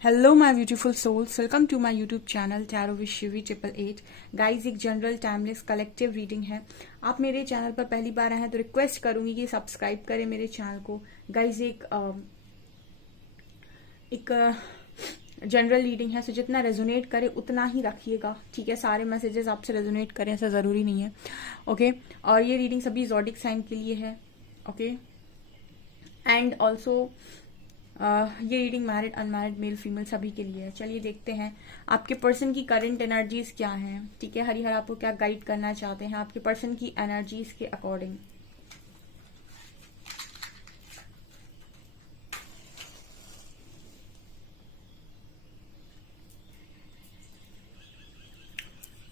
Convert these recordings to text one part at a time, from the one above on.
Hello my beautiful souls, welcome to my YouTube channel tarot with Shivi 888। Guys, एक general timeless collective reading है। आप मेरे channel पर पहली बार आए हैं तो रिक्वेस्ट करूंगी कि सब्सक्राइब करें मेरे चैनल को। गाइज, एक जनरल रीडिंग है, सो जितना रेजोनेट करे उतना ही रखिएगा, ठीक है। सारे मैसेजेस आपसे रेजोनेट करें ऐसा ज़रूरी नहीं है, ओके। और ये रीडिंग सभी ज़ोडिक साइन के लिए है, ओके। एंड ऑल्सो ये reading married unmarried male female सभी के लिए है। चलिए देखते हैं आपके पर्सन की करंट एनर्जीज क्या हैं, ठीक है। हरिहर आपको क्या गाइड करना चाहते हैं आपके पर्सन की एनर्जीज के अकॉर्डिंग।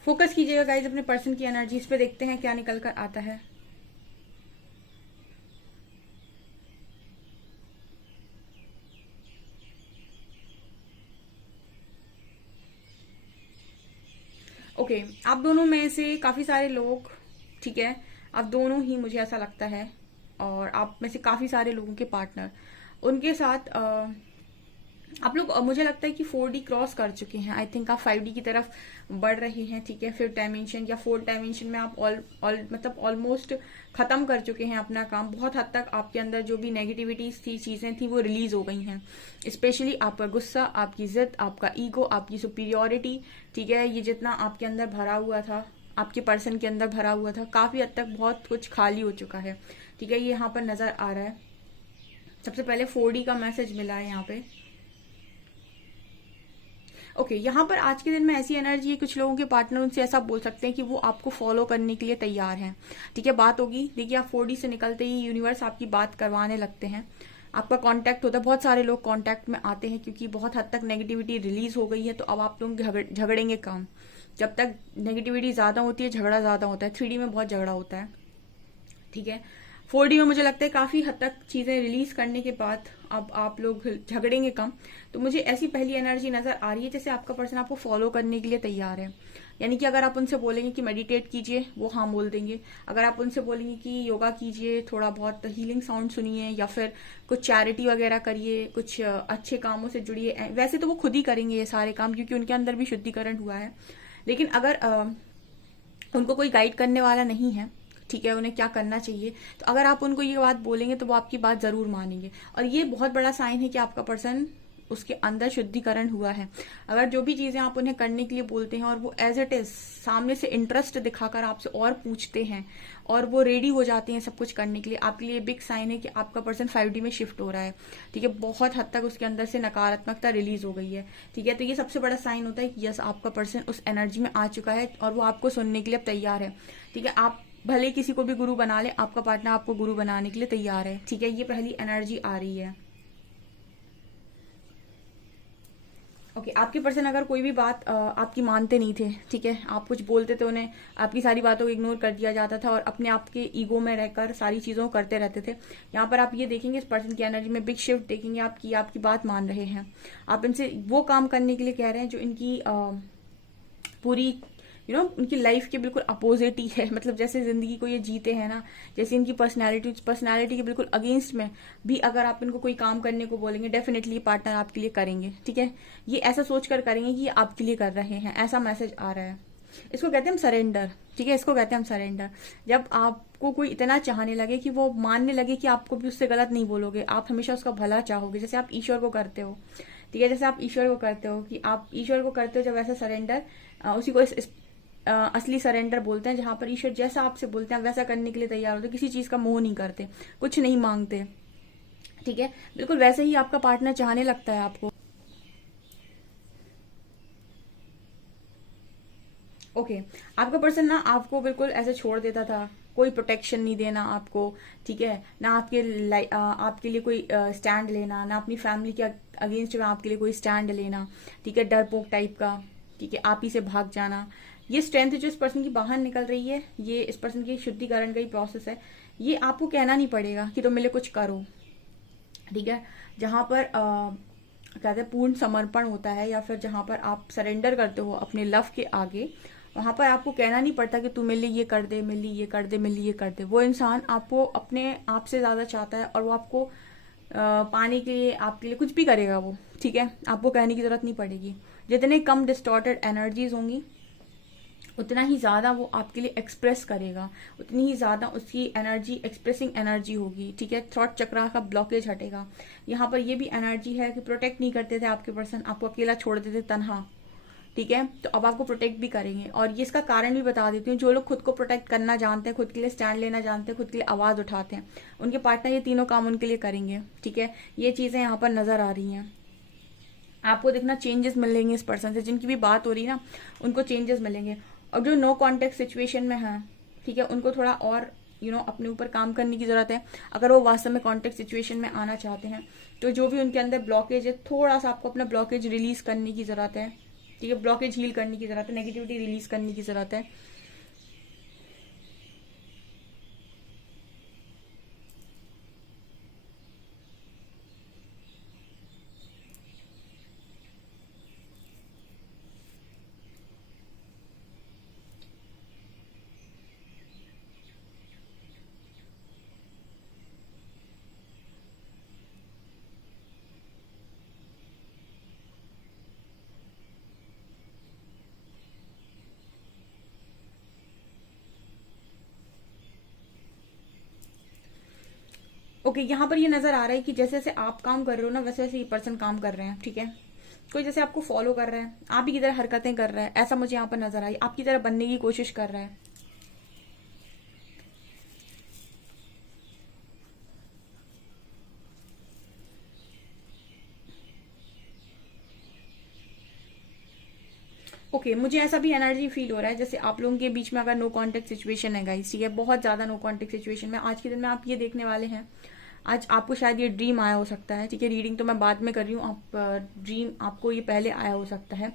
फोकस कीजिएगा गाइज अपने पर्सन की एनर्जीज पे, देखते हैं क्या निकल कर आता है। ओके, आप दोनों में से काफी सारे लोग, ठीक है, आप दोनों ही मुझे ऐसा लगता है, और आप में से काफी सारे लोगों के पार्टनर उनके साथ आप लोग मुझे लगता है कि 4D क्रॉस कर चुके हैं। आई थिंक आप 5D की तरफ बढ़ रहे हैं, ठीक है। फिफ्थ डायमेंशन या फोर्थ डायमेंशन में आप मतलब ऑलमोस्ट खत्म कर चुके हैं अपना काम। बहुत हद तक आपके अंदर जो भी नेगेटिविटीज थी, चीजें थी, वो रिलीज हो गई हैं। स्पेशली आपका गुस्सा, आपकी जिद, आपका ईगो, आपकी सुपीरियोरिटी, ठीक है, ये जितना आपके अंदर भरा हुआ था, आपके पर्सन के अंदर भरा हुआ था, काफी हद तक बहुत कुछ खाली हो चुका है, ठीक है। ये यहाँ पर नजर आ रहा है। सबसे पहले 4D का मैसेज मिला है यहाँ पे। ओके, यहाँ पर आज के दिन में ऐसी एनर्जी है, कुछ लोगों के पार्टनर उनसे ऐसा बोल सकते हैं कि वो आपको फॉलो करने के लिए तैयार हैं, ठीक है। बात होगी, देखिए आप 4D से निकलते ही यूनिवर्स आपकी बात करवाने लगते हैं, आपका कांटेक्ट होता है। बहुत सारे लोग कांटेक्ट में आते हैं क्योंकि बहुत हद तक नेगेटिविटी रिलीज हो गई है, तो अब आप लोग झगड़ेंगे कम। जब तक नेगेटिविटी ज्यादा होती है, झगड़ा ज्यादा होता है। 3D में बहुत झगड़ा होता है, ठीक है। 4D में मुझे लगता है काफी हद तक चीजें रिलीज करने के बाद अब आप लोग झगड़ेंगे कम। तो मुझे ऐसी पहली एनर्जी नजर आ रही है जैसे आपका पर्सन आपको फॉलो करने के लिए तैयार है। यानी कि अगर आप उनसे बोलेंगे कि मेडिटेट कीजिए, वो हाँ बोल देंगे। अगर आप उनसे बोलेंगे कि योगा कीजिए, थोड़ा बहुत हीलिंग साउंड सुनिए, या फिर कुछ चैरिटी वगैरह करिए, कुछ अच्छे कामों से जुड़िए, वैसे तो वो खुद ही करेंगे ये सारे काम क्योंकि उनके अंदर भी शुद्धिकरण हुआ है। लेकिन अगर उनको कोई गाइड करने वाला नहीं है, ठीक है, उन्हें क्या करना चाहिए, तो अगर आप उनको ये बात बोलेंगे तो वो आपकी बात जरूर मानेंगे। और ये बहुत बड़ा साइन है कि आपका पर्सन उसके अंदर शुद्धिकरण हुआ है। अगर जो भी चीजें आप उन्हें करने के लिए बोलते हैं और वो एज इट इज सामने से इंटरेस्ट दिखाकर आपसे और पूछते हैं और वो रेडी हो जाते हैं सब कुछ करने के लिए, आपके लिए बिग साइन है कि आपका पर्सन 5D में शिफ्ट हो रहा है, ठीक है। बहुत हद तक उसके अंदर से नकारात्मकता रिलीज हो गई है, ठीक है। तो ये सबसे बड़ा साइन होता है कि यस, आपका पर्सन उस एनर्जी में आ चुका है और वो आपको सुनने के लिए अब तैयार है, ठीक है। आप भले किसी को भी गुरु बना ले, आपका पार्टनर आपको गुरु बनाने के लिए तैयार है, ठीक है। ये पहली एनर्जी आ रही है। ओके, आपके पर्सन अगर कोई भी बात आपकी मानते नहीं थे, ठीक है, आप कुछ बोलते थे उन्हें, आपकी सारी बातों को इग्नोर कर दिया जाता था और अपने आप के ईगो में रहकर सारी चीजों को करते रहते थे। यहाँ पर आप ये देखेंगे इस पर्सन की एनर्जी में बिग शिफ्ट देखेंगे, आपकी बात मान रहे हैं। आप इनसे वो काम करने के लिए कह रहे हैं जो इनकी पूरी उनकी लाइफ के बिल्कुल अपोजिट ही है। मतलब जैसे जिंदगी को ये जीते हैं ना, जैसे इनकी पर्सनैलिटी के बिल्कुल अगेंस्ट में भी अगर आप इनको कोई काम करने को बोलेंगे, डेफिनेटली पार्टनर आपके लिए करेंगे, ठीक है। ये ऐसा सोच कर करेंगे कि ये आपके लिए कर रहे हैं, ऐसा मैसेज आ रहा है। इसको कहते हैं हम सरेंडर, ठीक है, इसको कहते हैं हम सरेंडर। जब आपको कोई इतना चाहने लगे कि वो मानने लगे कि आपको भी उससे गलत नहीं बोलोगे, आप हमेशा उसका भला चाहोगे, जैसे आप ईश्वर को करते हो, ठीक है। जैसे आप ईश्वर को करते हो कि आप ईश्वर को करते हो, जब ऐसा सरेंडर, उसी को असली सरेंडर बोलते हैं, जहां पर ईश्वर जैसा आपसे बोलते हैं वैसा करने के लिए तैयार होते, किसी चीज का मोह नहीं करते, कुछ नहीं मांगते, ठीक है। बिल्कुल वैसे ही आपका पार्टनर चाहने लगता है आपको। ओके, आपका पर्सन ना आपको बिल्कुल ऐसे छोड़ देता था, कोई प्रोटेक्शन नहीं देना आपको, ठीक है, ना आपके लिए कोई स्टैंड लेना, ना अपनी फैमिली के अगेंस्ट में आपके लिए कोई स्टैंड लेना, ठीक है, डरपोक टाइप का, ठीक है, आप ही से भाग जाना। ये स्ट्रेंथ जो इस पर्सन की बाहर निकल रही है, ये इस पर्सन की शुद्धिकरण का ही प्रोसेस है। ये आपको कहना नहीं पड़ेगा कि तुम मेरे लिए कुछ करो, ठीक है। जहां पर कहते हैं पूर्ण समर्पण होता है, या फिर जहां पर आप सरेंडर करते हो अपने लव के आगे, वहां पर आपको कहना नहीं पड़ता कि तू मेरे लिए ये कर दे, मेरे लिए ये कर दे, मेरे लिए ये कर दे। वो इंसान आपको अपने आप से ज्यादा चाहता है और वो आपको पाने के लिए, आपके लिए कुछ भी करेगा वो, ठीक है, आपको कहने की जरूरत नहीं पड़ेगी। जितने कम डिस्टॉर्टेड एनर्जीज होंगी उतना ही ज्यादा वो आपके लिए एक्सप्रेस करेगा, उतनी ही ज्यादा उसकी एनर्जी एक्सप्रेसिंग एनर्जी होगी। ठीक है, थ्रॉट चक्रा का ब्लॉकेज हटेगा। यहाँ पर ये भी एनर्जी है कि प्रोटेक्ट नहीं करते थे आपके पर्सन, आपको अकेला छोड़ देते तनहा। ठीक है, तो अब आपको प्रोटेक्ट भी करेंगे। और ये इसका कारण भी बता देती हूँ, जो लोग खुद को प्रोटेक्ट करना जानते हैं, खुद के लिए स्टैंड लेना जानते हैं, खुद के लिए आवाज उठाते हैं, उनके पार्टनर ये तीनों काम उनके लिए करेंगे। ठीक है, ये चीजें यहाँ पर नजर आ रही हैं। आपको देखना चेंजेस मिलेंगे इस पर्सन से, जिनकी भी बात हो रही है ना उनको चेंजेस मिलेंगे। और जो नो कॉन्टेक्ट सिचुएशन में है, ठीक है, उनको थोड़ा और अपने ऊपर काम करने की जरूरत है। अगर वो वास्तव में कॉन्टेक्ट सिचुएशन में आना चाहते हैं तो जो भी उनके अंदर ब्लॉकेज है, थोड़ा सा आपको अपना ब्लॉकेज रिलीज करने की जरूरत है। ठीक है, ब्लॉकेज हील करने की जरूरत है, नेगेटिविटी रिलीज करने की जरूरत है। ओके, यहाँ पर ये नजर आ रहा है कि जैसे जैसे आप काम कर रहे हो ना, वैसे वैसे ये पर्सन काम कर रहे हैं। ठीक है, कोई जैसे आपको फॉलो कर रहा है, आप ही की तरह हरकतें कर रहा है, ऐसा मुझे यहाँ पर नजर आई। आपकी तरह बनने की कोशिश कर रहा है। ओके, मुझे ऐसा भी एनर्जी फील हो रहा है जैसे आप लोगों के बीच में अगर नो कांटेक्ट सिचुएशन है गाइस, ठीक है, बहुत ज्यादा नो कांटेक्ट सिचुएशन में आज के दिन में आप ये देखने वाले हैं। आज आपको शायद ये ड्रीम आया हो सकता है। ठीक है, रीडिंग तो मैं बाद में कर रही हूँ, आप ड्रीम आपको ये पहले आया हो सकता है।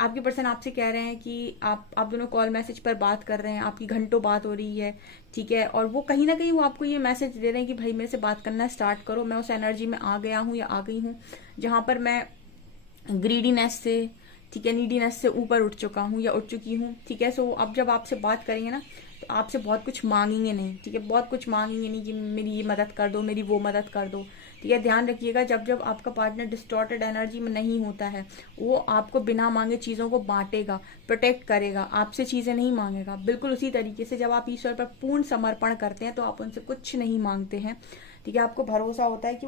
आपके पर्सन आपसे कह रहे हैं कि आप दोनों कॉल मैसेज पर बात कर रहे हैं, आपकी घंटों बात हो रही है। ठीक है, और वो कहीं ना कहीं वो आपको ये मैसेज दे रहे हैं कि भाई मेरे से बात करना स्टार्ट करो, मैं उस एनर्जी में आ गया हूँ या आ गई हूँ जहां पर मैं ग्रीडीनेस से, ठीक है, नीडीनेस से ऊपर उठ चुका हूँ या उठ चुकी हूँ। ठीक है, सो अब जब आपसे बात करेंगे ना तो आपसे बहुत कुछ मांगेंगे नहीं। ठीक है, बहुत कुछ मांगेंगे नहीं कि मेरी ये मदद कर दो, मेरी वो मदद कर दो। ठीक है, ध्यान रखिएगा, जब जब आपका पार्टनर डिस्टॉर्टेड एनर्जी में नहीं होता है, वो आपको बिना मांगे चीजों को बांटेगा, प्रोटेक्ट करेगा, आपसे चीजें नहीं मांगेगा। बिल्कुल उसी तरीके से जब आप ईश्वर पर पूर्ण समर्पण करते हैं तो आप उनसे कुछ नहीं मांगते हैं। ठीक है, आपको भरोसा होता है कि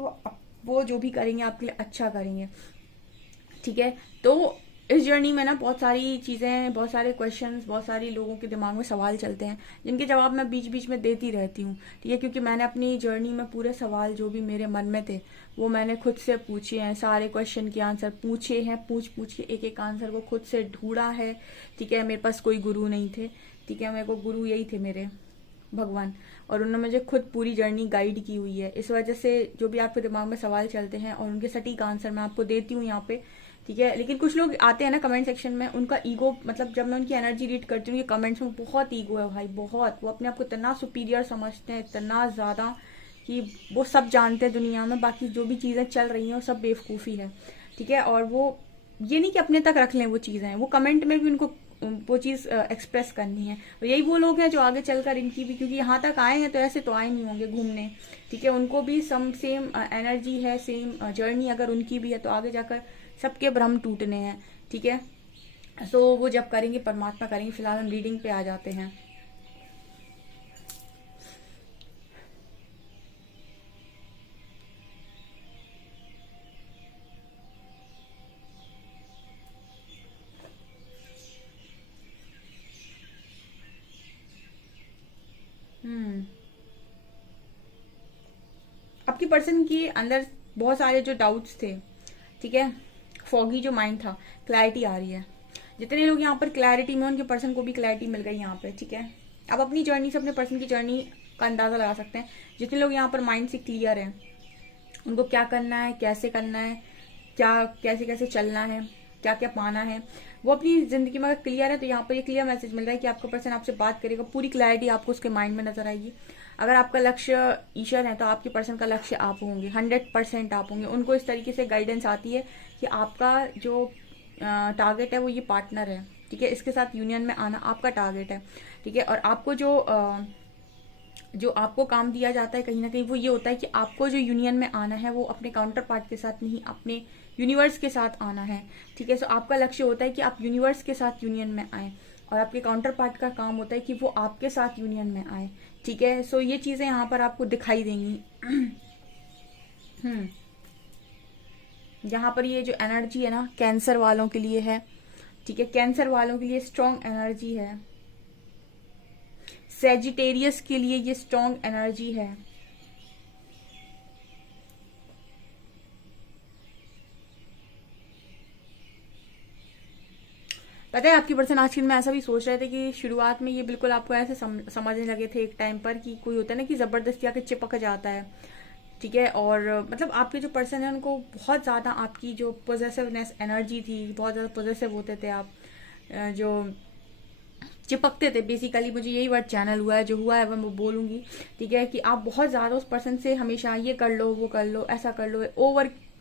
वो जो भी करेंगे आपके लिए अच्छा करेंगे। ठीक है, तो इस जर्नी में ना बहुत सारी चीजें, बहुत सारे क्वेश्चंस, बहुत सारे लोगों के दिमाग में सवाल चलते हैं जिनके जवाब मैं बीच बीच में देती रहती हूँ। ठीक है, क्योंकि मैंने अपनी जर्नी में पूरे सवाल जो भी मेरे मन में थे वो मैंने खुद से पूछे हैं, सारे क्वेश्चन के आंसर पूछे हैं, पूछ पूछ के एक एक आंसर को खुद से ढूंढा है। ठीक है, मेरे पास कोई गुरु नहीं थे। ठीक है, मेरे को गुरु यही थे, मेरे भगवान, और उन्होंने मुझे खुद पूरी जर्नी गाइड की हुई है। इस वजह से जो भी आपके दिमाग में सवाल चलते हैं और उनके सटीक आंसर मैं आपको देती हूँ यहाँ पे। ठीक है, लेकिन कुछ लोग आते हैं ना कमेंट सेक्शन में, उनका ईगो, मतलब जब मैं उनकी एनर्जी रीड करती हूँ ये कमेंट्स में, बहुत ईगो है भाई, बहुत। वो अपने आप को इतना सुपीरियर समझते हैं, इतना ज्यादा कि वो सब जानते हैं दुनिया में, बाकी जो भी चीजें चल रही हैं वो सब बेवकूफी है। ठीक है, और वो ये नहीं कि अपने तक रख लें वो चीजें, वो कमेंट में भी उनको वो चीज एक्सप्रेस करनी है। और यही वो लोग हैं जो आगे चलकर इनकी भी, क्योंकि यहाँ तक आए हैं तो ऐसे तो आए नहीं होंगे घूमने। ठीक है, उनको भी सेम एनर्जी है, सेम जर्नी अगर उनकी भी है तो आगे जाकर सबके भ्रम टूटने हैं। ठीक है, सो वो जब करेंगे परमात्मा करेंगे। फिलहाल हम रीडिंग पे आ जाते हैं। हम्म आपकी पर्सन के अंदर बहुत सारे जो डाउट्स थे, ठीक है, फॉगी जो माइंड था, क्लैरिटी आ रही है। जितने लोग यहाँ पर क्लैरिटी में, उनके पर्सन को भी क्लैरिटी मिल गई यहाँ पे। ठीक है, आप अपनी जर्नी से अपने पर्सन की जर्नी का अंदाजा लगा सकते हैं। जितने लोग यहाँ पर माइंड से क्लियर हैं, उनको क्या करना है, कैसे करना है, क्या कैसे कैसे चलना है, क्या क्या पाना है, वो अपनी जिंदगी में अगर क्लियर है तो यहाँ पर ये क्लियर मैसेज मिल रहा है कि आपका पर्सन आपसे बात करेगा, पूरी क्लैरिटी आपको उसके माइंड में नजर आएगी। अगर आपका लक्ष्य ईश्वर है तो आपके पर्सन का लक्ष्य आप होंगे, 100% आप होंगे। उनको इस तरीके से गाइडेंस आती है कि आपका जो टारगेट है वो ये पार्टनर है। ठीक है, इसके साथ यूनियन में आना आपका टारगेट है। ठीक है, और आपको जो आपको काम दिया जाता है कहीं ना कहीं वो ये होता है कि आपको जो यूनियन में आना है वो अपने काउंटर पार्ट के साथ नहीं, अपने यूनिवर्स के साथ आना है, ठीक है। सो आपका लक्ष्य होता है कि आप यूनिवर्स के साथ यूनियन में आए, और आपके काउंटर पार्ट का काम होता है कि वो आपके साथ यूनियन में आए, ठीक है। सो ये चीजें यहाँ पर आपको दिखाई देंगी। यहाँ पर ये जो एनर्जी है ना, कैंसर वालों के लिए है, ठीक है। कैंसर वालों के लिए स्ट्रॉन्ग एनर्जी है। सेजिटेरियस के लिए ये स्ट्रॉन्ग एनर्जी है। पता है आपकी पर्सन आज में ऐसा भी सोच रहे थे कि शुरुआत में ये बिल्कुल आपको ऐसे समझने लगे थे एक टाइम पर कि कोई होता है ना कि जबरदस्ती आके चिपक जाता है, ठीक है। और मतलब आपके जो पर्सन है उनको बहुत ज्यादा आपकी जो पोजेसिवनेस एनर्जी थी, बहुत ज्यादा पोजेसिव होते थे आप, जो चिपकते थे बेसिकली। मुझे यही वर्ड चैनल हुआ है, जो हुआ है मैं बोलूंगी, ठीक है। कि आप बहुत ज्यादा उस पर्सन से हमेशा ये कर लो, वो कर लो, ऐसा कर लो,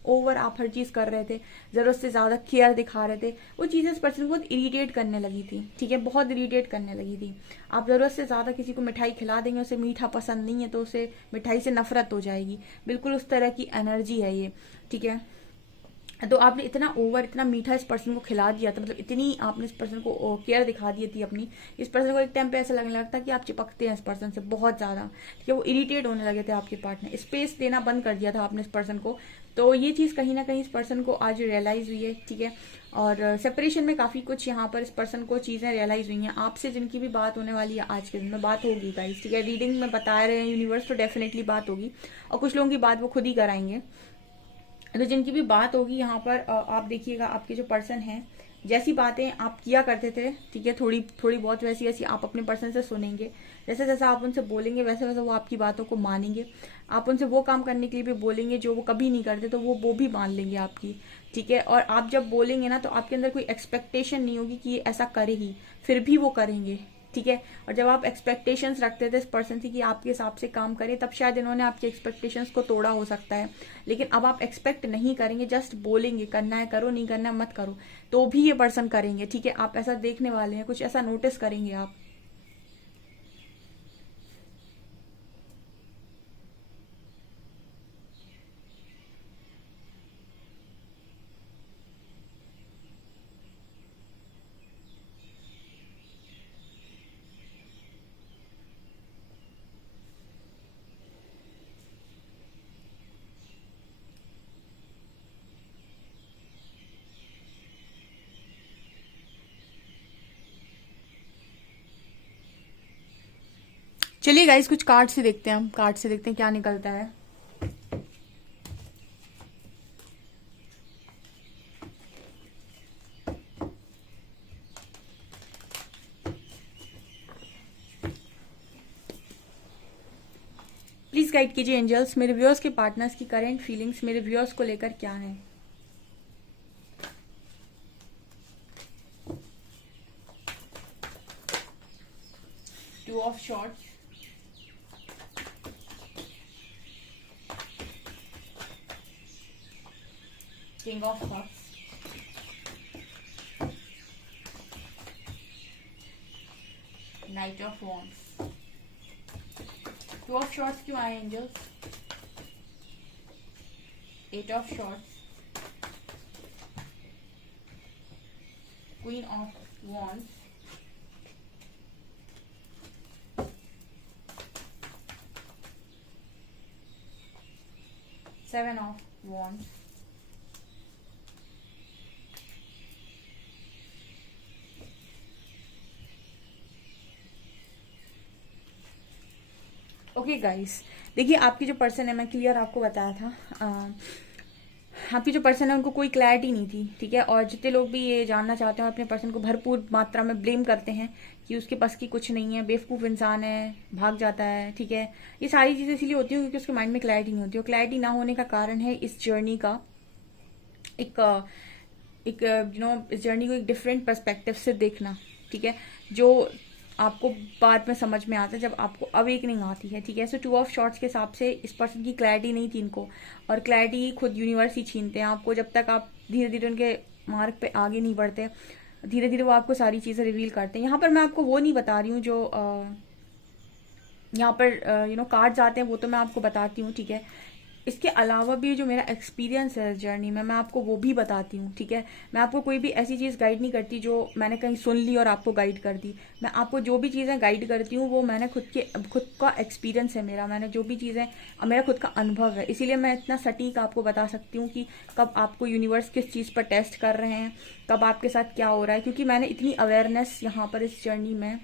ओवर आप हर चीज कर रहे थे, जरूरत से ज्यादा केयर दिखा रहे थे। वो चीजें उस पर्सन को बहुत इरिटेट करने लगी थी, ठीक है, बहुत इरिटेट करने लगी थी। आप जरूरत से ज्यादा किसी को मिठाई खिला देंगे, उसे मीठा पसंद नहीं है तो उसे मिठाई से नफरत हो जाएगी, बिल्कुल उस तरह की एनर्जी है ये, ठीक है। तो आपने इतना मीठा इस पर्सन को खिला दिया था, मतलब इतनी आपने इस पर्सन को केयर दिखा दी थी अपनी। इस पर्सन को एक टाइम पे ऐसा लगने लगता कि आप चिपकते हैं इस पर्सन से बहुत ज्यादा, ठीक है। वो इरिटेट होने लगे थे आपके पार्टनर, स्पेस देना बंद कर दिया था आपने इस पर्सन को। तो ये चीज कहीं ना कहीं इस पर्सन को आज रियलाइज हुई है, ठीक है। और सेपरेशन में काफी कुछ यहाँ पर इस पर्सन को चीजें रियलाइज हुई हैं। आपसे जिनकी भी बात होने वाली है आज के दिन में, बात होगी गाइस, ठीक है। रीडिंग में बता रहे हैं यूनिवर्स, तो डेफिनेटली बात होगी, और कुछ लोगों की बात वो खुद ही कराएंगे। तो जिनकी भी बात होगी यहाँ पर आप देखिएगा, आपके जो पर्सन है जैसी बातें आप किया करते थे, ठीक है, थोड़ी थोड़ी बहुत वैसी वैसी आप अपने पर्सन से सुनेंगे। जैसे जैसा आप उनसे बोलेंगे वैसे वैसे वो आपकी बातों को मानेंगे। आप उनसे वो काम करने के लिए भी बोलेंगे जो वो कभी नहीं करते, तो वो भी मान लेंगे आपकी, ठीक है। और आप जब बोलेंगे ना, तो आपके अंदर कोई एक्सपेक्टेशन नहीं होगी कि ये ऐसा करे ही, फिर भी वो करेंगे, ठीक है। और जब आप एक्सपेक्टेशंस रखते थे इस पर्सन से कि आपके हिसाब से काम करे, तब शायद इन्होंने आपके एक्सपेक्टेशंस को तोड़ा हो सकता है। लेकिन अब आप एक्सपेक्ट नहीं करेंगे, जस्ट बोलेंगे करना है करो, नहीं करना है मत करो, तो भी ये पर्सन करेंगे, ठीक है। आप ऐसा देखने वाले हैं, कुछ ऐसा नोटिस करेंगे आप। चलिए गाइस, कुछ कार्ड से देखते हैं, हम कार्ड से देखते हैं क्या निकलता है। प्लीज गाइड कीजिए एंजल्स, मेरे व्यूअर्स के पार्टनर्स की करंट फीलिंग्स मेरे व्यूअर्स को लेकर क्या है। Two of swords, king of cups, knight of wands. Two of swords क्यों आए angels? Eight of swords, queen of wands, seven of wands, okay guys, देखिए आपकी जो पर्सन है, मैं क्लियर आपको बताया था, आपकी जो पर्सन है उनको कोई क्लैरिटी नहीं थी, ठीक है। और जितने लोग भी ये जानना चाहते हैं अपने पर्सन को भरपूर मात्रा में ब्लेम करते हैं कि उसके पास की कुछ नहीं है, बेवकूफ इंसान है, भाग जाता है, ठीक है। ये सारी चीजें इसलिए होती है क्योंकि उसके माइंड में क्लैरिटी नहीं होती है। क्लैरिटी ना होने का कारण है इस जर्नी का एक इस जर्नी को एक डिफरेंट पर्सपेक्टिव से देखना, ठीक है, जो आपको बाद में समझ में आता है जब आपको अवेकनिंग आती है, ठीक है। सो टू ऑफ शॉर्ट्स के हिसाब से इस पर्सन की क्लैरिटी नहीं थी इनको, और क्लैरिटी खुद यूनिवर्स ही छीनते हैं आपको। जब तक आप धीरे धीरे उनके मार्ग पे आगे नहीं बढ़ते, धीरे धीरे वो आपको सारी चीजें रिवील करते हैं। यहाँ पर मैं आपको वो नहीं बता रही हूँ जो यहाँ पर कार्ड्स आते हैं, वो तो मैं आपको बताती हूँ, ठीक है। इसके अलावा भी जो मेरा एक्सपीरियंस है इस जर्नी में, मैं आपको वो भी बताती हूँ, ठीक है। मैं आपको कोई भी ऐसी चीज़ गाइड नहीं करती जो मैंने कहीं सुन ली और आपको गाइड कर दी। मैं आपको जो भी चीज़ें गाइड करती हूँ वो मैंने खुद का एक्सपीरियंस है मेरा, मैंने जो भी चीज़ें, मेरा खुद का अनुभव है, इसीलिए मैं इतना सटीक आपको बता सकती हूँ कि कब आपको यूनिवर्स किस चीज़ पर टेस्ट कर रहे हैं, कब आपके साथ क्या हो रहा है, क्योंकि मैंने इतनी अवेयरनेस यहाँ पर इस जर्नी में,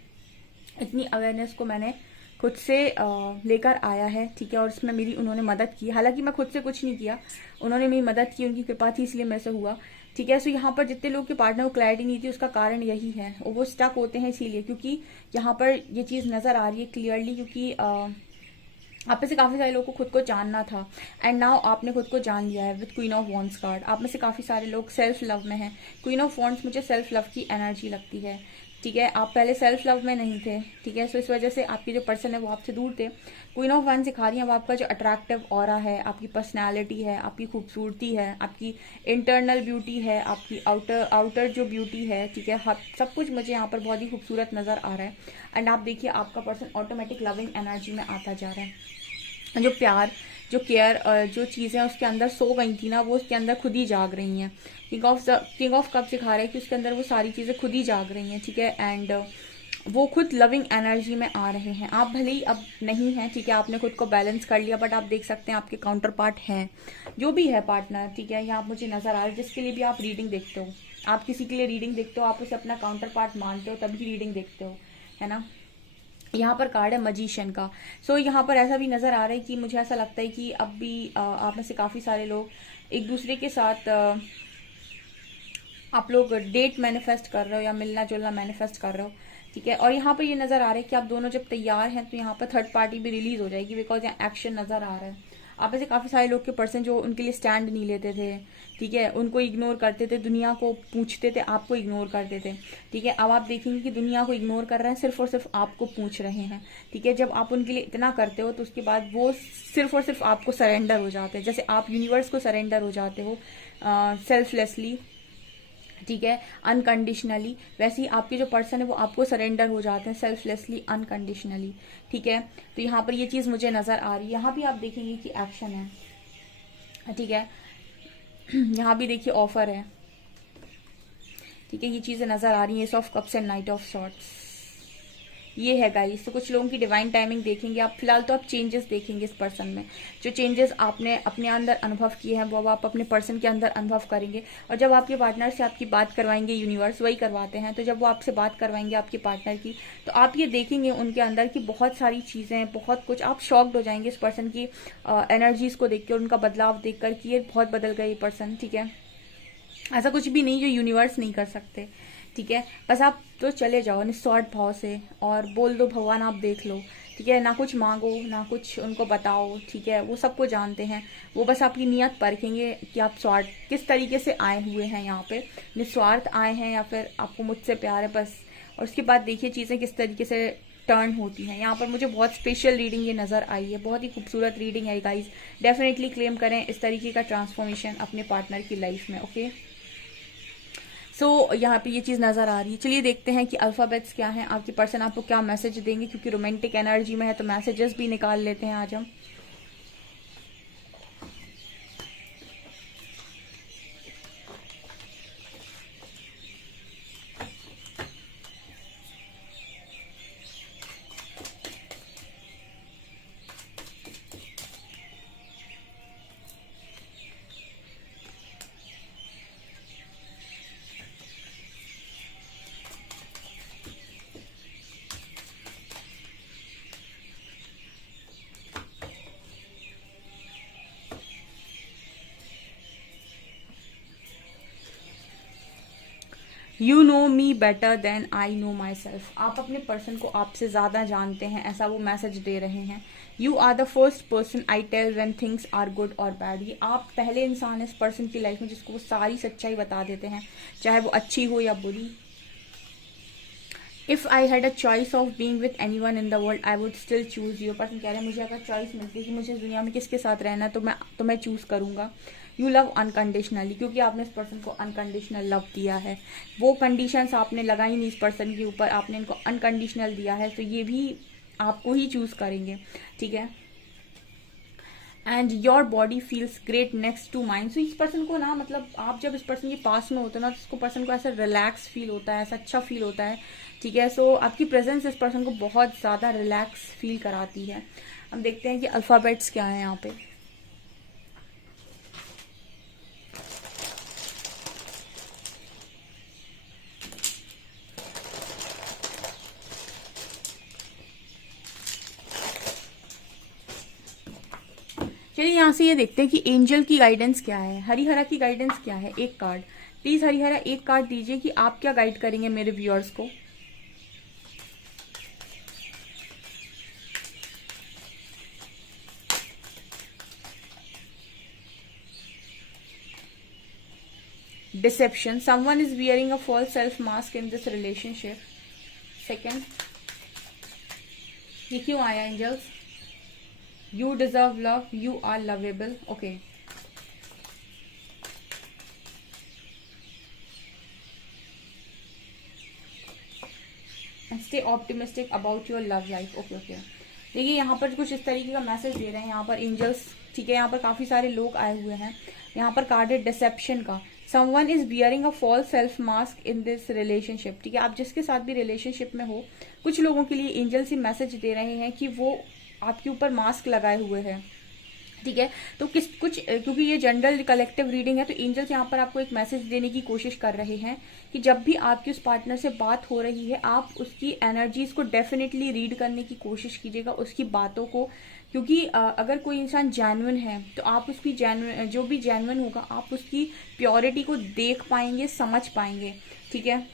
इतनी अवेयरनेस को मैंने खुद से लेकर आया है, ठीक है। और इसमें मेरी उन्होंने मदद की, हालांकि मैं खुद से कुछ नहीं किया, उन्होंने मेरी मदद की, उनकी कृपा थी, इसलिए मेरे से हुआ, ठीक है। सो यहाँ पर जितने लोग के पार्टनर को क्लैरिटी नहीं थी उसका कारण यही है, और वो स्टक होते हैं इसीलिए, क्योंकि यहाँ पर ये चीज़ नज़र आ रही है क्लियरली, क्योंकि आप में से काफ़ी सारे लोगों को खुद को जानना था, एंड नाउ आपने खुद को जान लिया है with queen of wands card. आप में से काफ़ी सारे लोग सेल्फ लव में हैं। क्वीन ऑफ वॉन्ड्स मुझे सेल्फ लव की एनर्जी लगती है, ठीक है। आप पहले सेल्फ लव में नहीं थे, ठीक है। सो इस वजह से आपकी जो पर्सन है वो आपसे दूर थे। क्वीन ऑफ वॉन्ड्स सिखा रही है, अब आपका जो अट्रैक्टिव ऑरा है, आपकी पर्सनैलिटी है, आपकी खूबसूरती है, आपकी इंटरनल ब्यूटी है, आपकी आउटर जो ब्यूटी है, ठीक है, सब कुछ मुझे यहाँ पर बहुत ही खूबसूरत नज़र आ रहा है। एंड आप देखिए आपका पर्सन ऑटोमेटिक लविंग एनर्जी में आता जा रहा है। जो प्यार, जो केयर, जो चीज़ें उसके अंदर सो गई थी ना, वो उसके अंदर खुद ही जाग रही हैं। किंग ऑफ कप सिखा रहा है कि उसके अंदर वो सारी चीज़ें खुद ही जाग रही हैं, ठीक है। एंड वो खुद लविंग एनर्जी में आ रहे हैं। आप भले ही अब नहीं हैं, ठीक है, आपने खुद को बैलेंस कर लिया, बट आप देख सकते हैं आपके काउंटर पार्ट हैं, जो भी है पार्टनर, ठीक है। यहाँ मुझे नजर आ रहा है, जिसके लिए भी आप रीडिंग देखते हो, आप किसी के लिए रीडिंग देखते हो, आप उसे अपना काउंटर पार्ट मानते हो तभी रीडिंग देखते हो, है ना। यहाँ पर कार्ड है मजीशियन का। सो यहाँ पर ऐसा भी नजर आ रहा है कि मुझे ऐसा लगता है कि अब भी आप में से काफी सारे लोग एक दूसरे के साथ आप लोग डेट मैनिफेस्ट कर रहे हो या मिलना जुलना मैनिफेस्ट कर रहे हो, ठीक है। और यहाँ पर ये नजर आ रहा है कि आप दोनों जब तैयार हैं तो यहाँ पर थर्ड पार्टी भी रिलीज हो जाएगी, बिकॉज यहाँ एक्शन नजर आ रहा है। आप में से काफी सारे लोग के पर्सन जो उनके लिए स्टैंड नहीं लेते थे, ठीक है, उनको इग्नोर करते थे, दुनिया को पूछते थे, आपको इग्नोर करते थे, ठीक है। अब आप देखेंगे कि दुनिया को इग्नोर कर रहे हैं, सिर्फ और सिर्फ आपको पूछ रहे हैं, ठीक है। जब आप उनके लिए इतना करते हो तो उसके बाद वो सिर्फ और सिर्फ आपको सरेंडर हो जाते हैं, जैसे आप यूनिवर्स को सरेंडर हो जाते हो सेल्फलेसली, ठीक है, अनकंडीशनली, वैसे ही आपके जो पर्सन है वो आपको सरेंडर हो जाते हैं सेल्फलेसली, अनकंडीशनली, ठीक है। तो यहाँ पर ये चीज मुझे नजर आ रही है। यहाँ भी आप देखेंगे कि एक्शन है, ठीक है। यहाँ भी देखिए ऑफर है, ठीक है, ये चीजें नजर आ रही है, S of cups and night of swords, ये है गाइस। तो कुछ लोगों की डिवाइन टाइमिंग देखेंगे आप, फिलहाल तो आप चेंजेस देखेंगे इस पर्सन में, जो चेंजेस आपने अपने अंदर अनुभव किए हैं वो आप अपने पर्सन के अंदर अनुभव करेंगे। और जब आपके पार्टनर से आपकी बात करवाएंगे, यूनिवर्स वही करवाते हैं, तो जब वो आपसे बात करवाएंगे आपके पार्टनर की, तो आप ये देखेंगे उनके अंदर की बहुत सारी चीजें, बहुत कुछ, आप शॉक्ड हो जाएंगे इस पर्सन की एनर्जीज को देख कर, उनका बदलाव देखकर कि ये बहुत बदल गए ये पर्सन, ठीक है। ऐसा कुछ भी नहीं जो यूनिवर्स नहीं कर सकते, ठीक है। बस आप तो चले जाओ निस्वार्थ भाव से और बोल दो भगवान आप देख लो, ठीक है। ना कुछ मांगो, ना कुछ उनको बताओ, ठीक है, वो सबको जानते हैं, वो बस आपकी नियत परखेंगे कि आप स्वार्थ किस तरीके से आए हुए हैं, यहाँ पे निस्वार्थ आए हैं या फिर आपको मुझसे प्यार है, बस। और उसके बाद देखिए चीजें किस तरीके से टर्न होती हैं। यहाँ पर मुझे बहुत स्पेशल रीडिंग ये नजर आई है, बहुत ही खूबसूरत रीडिंग है गाइस। डेफिनेटली क्लेम करें इस तरीके का ट्रांसफॉर्मेशन अपने पार्टनर की लाइफ में, ओके। सो यहाँ पे ये चीज नजर आ रही है। चलिए देखते हैं कि अल्फाबेट्स क्या हैं, आपके पर्सन आपको क्या मैसेज देंगे, क्योंकि रोमांटिक एनर्जी में है तो मैसेजेस भी निकाल लेते हैं आज हम। You know me better than I know myself, आप अपने पर्सन को आपसे ज्यादा जानते हैं, ऐसा वो मैसेज दे रहे हैं। You are the first person I tell when things are good और बैड, ये आप पहले इंसान इस पर्सन की लाइफ में जिसको वो सारी सच्चाई बता देते हैं, चाहे वो अच्छी हो या बुरी। If I had a choice of being with anyone in the world I would still choose you, person कह रहे हैं मुझे अगर चॉइस मिलती है कि मुझे दुनिया में किसके साथ रहना है तो मैं चूज करूंगा। यू लव अनकंडीशनली, क्योंकि आपने इस पर्सन को अनकंडीशनल लव दिया है, वो कंडीशंस आपने लगाई नहीं इस पर्सन के ऊपर, आपने इनको अनकंडीशनल दिया है, तो ये भी आपको ही चूज करेंगे, ठीक है। And your body feels great next to mind. So इस पर्सन को ना, मतलब आप जब इस पर्सन के पास में होते हो ना, तो उसको पर्सन को ऐसा रिलैक्स फील होता है, ऐसा अच्छा फील होता है, ठीक है। सो आपकी प्रेजेंस इस पर्सन को बहुत ज़्यादा रिलैक्स फील कराती है। हम देखते हैं कि अल्फ़ाबेट्स क्या है यहाँ पे। चलिए यहाँ से ये देखते हैं कि एंजल की गाइडेंस क्या है, हरिहरा की गाइडेंस क्या है। एक कार्ड प्लीज हरिहरा, एक कार्ड दीजिए कि आप क्या गाइड करेंगे मेरे व्यूअर्स को। Deception, someone is wearing a false self mask in this relationship. Second, ये क्यों आया angels? You deserve love, you are lovable. Okay. And stay optimistic about your love life. Okay, okay. देखिए यहाँ पर कुछ इस तरीके का मैसेज दे रहे हैं यहाँ पर एंजल्स, ठीक है। यहाँ पर काफी सारे लोग आए हुए हैं। यहाँ पर कार्ड है डिसेप्शन का। Someone is wearing a false self mask in this relationship, ठीक है। आप जिसके साथ भी रिलेशनशिप में हो, कुछ लोगों के लिए एंजल्स ही मैसेज दे रहे हैं कि वो आपके ऊपर मास्क लगाए हुए हैं, ठीक है। तो क्योंकि ये जनरल कलेक्टिव रीडिंग है, तो एंजल्स यहाँ पर आपको एक मैसेज देने की कोशिश कर रहे हैं कि जब भी आपकी उस पार्टनर से बात हो रही है, आप उसकी एनर्जीज को डेफिनेटली रीड करने की कोशिश कीजिएगा, उसकी बातों को। क्योंकि अगर कोई इंसान जेन्युइन है तो आप उसकी जो भी जेन्युइन होगा, आप उसकी प्योरिटी को देख पाएंगे, समझ पाएंगे, ठीक है।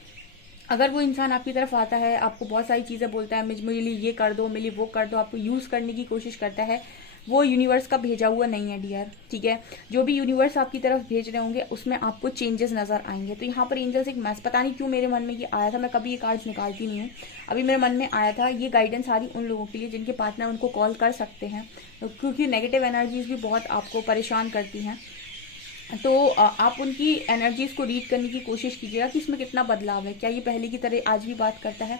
अगर वो इंसान आपकी तरफ आता है, आपको बहुत सारी चीजें बोलता है, मेरे लिए ये कर दो, मेरे लिए वो कर दो, आपको यूज करने की कोशिश करता है, वो यूनिवर्स का भेजा हुआ नहीं है डियर, ठीक है। जो भी यूनिवर्स आपकी तरफ भेज रहे होंगे उसमें आपको चेंजेस नजर आएंगे। तो यहाँ पर एंजल्स एक मैसेज, पता नहीं क्यों मेरे मन में ये आया था, मैं कभी ये कार्ड्स निकालती नहीं हूँ, अभी मेरे मन में आया था। ये गाइडेंस आ रही उन लोगों के लिए जिनके पार्टनर उनको कॉल कर सकते हैं, क्योंकि नेगेटिव एनर्जीज भी बहुत आपको परेशान करती हैं। तो आप उनकी एनर्जीज को रीड करने की कोशिश कीजिएगा कि इसमें कितना बदलाव है, क्या ये पहले की तरह आज भी बात करता है,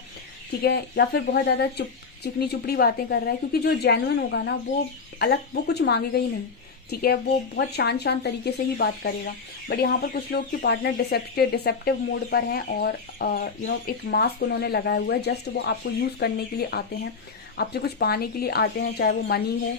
ठीक है, या फिर बहुत ज्यादा चिकनी चुपड़ी बातें कर रहा है। क्योंकि जो जेन्युइन होगा ना, वो कुछ मांगेगा ही नहीं, ठीक है। वो बहुत शांत तरीके से ही बात करेगा। बट यहाँ पर कुछ लोग के पार्टनर डिसेप्टिव मोड पर हैं और एक मास्क उन्होंने लगाया हुआ है। जस्ट वो आपको यूज करने के लिए आते हैं, आपसे कुछ पाने के लिए आते हैं, चाहे वो मनी हो,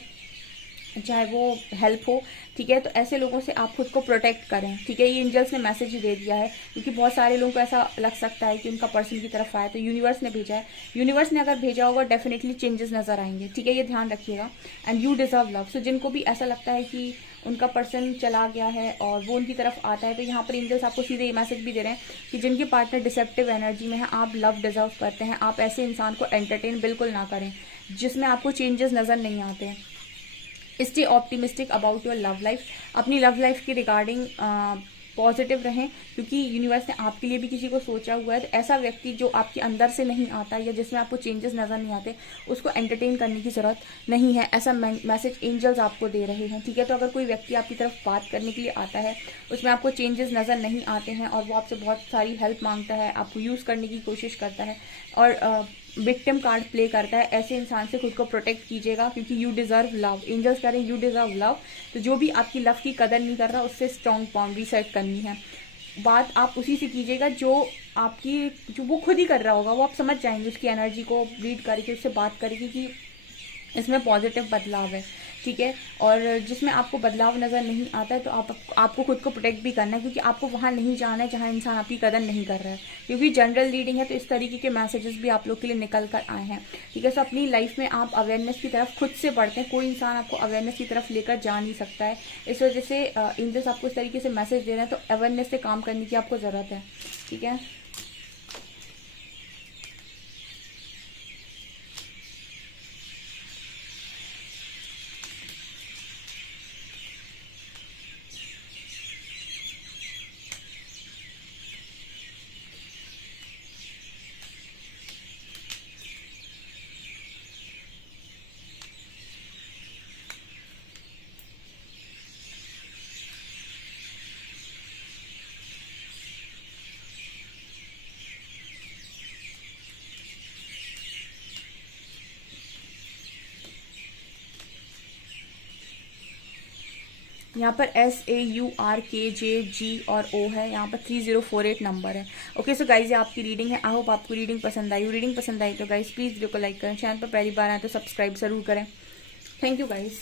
चाहे वो हेल्प हो, ठीक है। तो ऐसे लोगों से आप खुद को प्रोटेक्ट करें, ठीक है। ये एंजल्स ने मैसेज दे दिया है, क्योंकि बहुत सारे लोगों को ऐसा लग सकता है कि उनका पर्सन की तरफ आया, तो यूनिवर्स ने भेजा है। यूनिवर्स ने अगर भेजा होगा, डेफिनेटली चेंजेस नजर आएंगे, ठीक है, ये ध्यान रखिएगा। And you deserve love. So जिनको भी ऐसा लगता है कि उनका पर्सन चला गया है और वो उनकी तरफ आता है, तो यहाँ पर एंजल्स आपको सीधे ये मैसेज भी दे रहे हैं कि जिनके पार्टनर डिसेप्टिव एनर्जी में है, आप लव डिजर्व करते हैं। आप ऐसे इंसान को एंटरटेन बिल्कुल ना करें जिसमें आपको चेंजेस नजर नहीं आते हैं। Stay optimistic about your love life. अपनी लव लाइफ के रिगार्डिंग पॉजिटिव रहें, क्योंकि यूनिवर्स ने आपके लिए भी किसी को सोचा हुआ है। तो ऐसा व्यक्ति जो आपके अंदर से नहीं आता या जिसमें आपको चेंजेस नजर नहीं आते, उसको एंटरटेन करने की जरूरत नहीं है, ऐसा मैसेज एंजल्स आपको दे रहे हैं, ठीक है। तो अगर कोई व्यक्ति आपकी तरफ बात करने के लिए आता है, उसमें आपको चेंजेस नजर नहीं आते हैं और वो आपसे बहुत सारी हेल्प मांगता है, आपको यूज करने की कोशिश करता है और विक्टिम कार्ड प्ले करता है, ऐसे इंसान से खुद को प्रोटेक्ट कीजिएगा, क्योंकि यू डिजर्व लव। एंजल्स कह रहे हैं यू डिजर्व लव। तो जो भी आपकी लव की कदर नहीं कर रहा, उससे स्ट्रॉन्ग बाउंड्री सेट करनी है। बात आप उसी से कीजिएगा जो वो खुद ही कर रहा होगा, वो आप समझ जाएंगे उसकी एनर्जी को रीड करके, उससे बात करके कि इसमें पॉजिटिव बदलाव है, ठीक है। और जिसमें आपको बदलाव नजर नहीं आता है, तो आपको खुद को प्रोटेक्ट भी करना है, क्योंकि आपको वहां नहीं जाना है जहां इंसान आपकी कदर नहीं कर रहा है। क्योंकि जनरल रीडिंग है, तो इस तरीके के मैसेजेस भी आप लोग के लिए निकल कर आए हैं, ठीक है। तो अपनी लाइफ में आप अवेयरनेस की तरफ खुद से बढ़ते हैं, कोई इंसान आपको अवेयरनेस की तरफ लेकर जा नहीं सकता है। इस वजह से एंजल्स आपको इस तरीके से मैसेज दे रहे हैं, तो अवेयरनेस से काम करने की आपको जरूरत है, ठीक है। यहाँ पर SAURKJG और O है, यहाँ पर 3048 नंबर है। ओके सो गाइज ये आपकी रीडिंग है। आई होप आपको रीडिंग पसंद आई। रीडिंग पसंद आई तो गाइज प्लीज वीडियो को लाइक करें, चैनल पर पहली बार आए तो सब्सक्राइब जरूर करें। Thank you guys.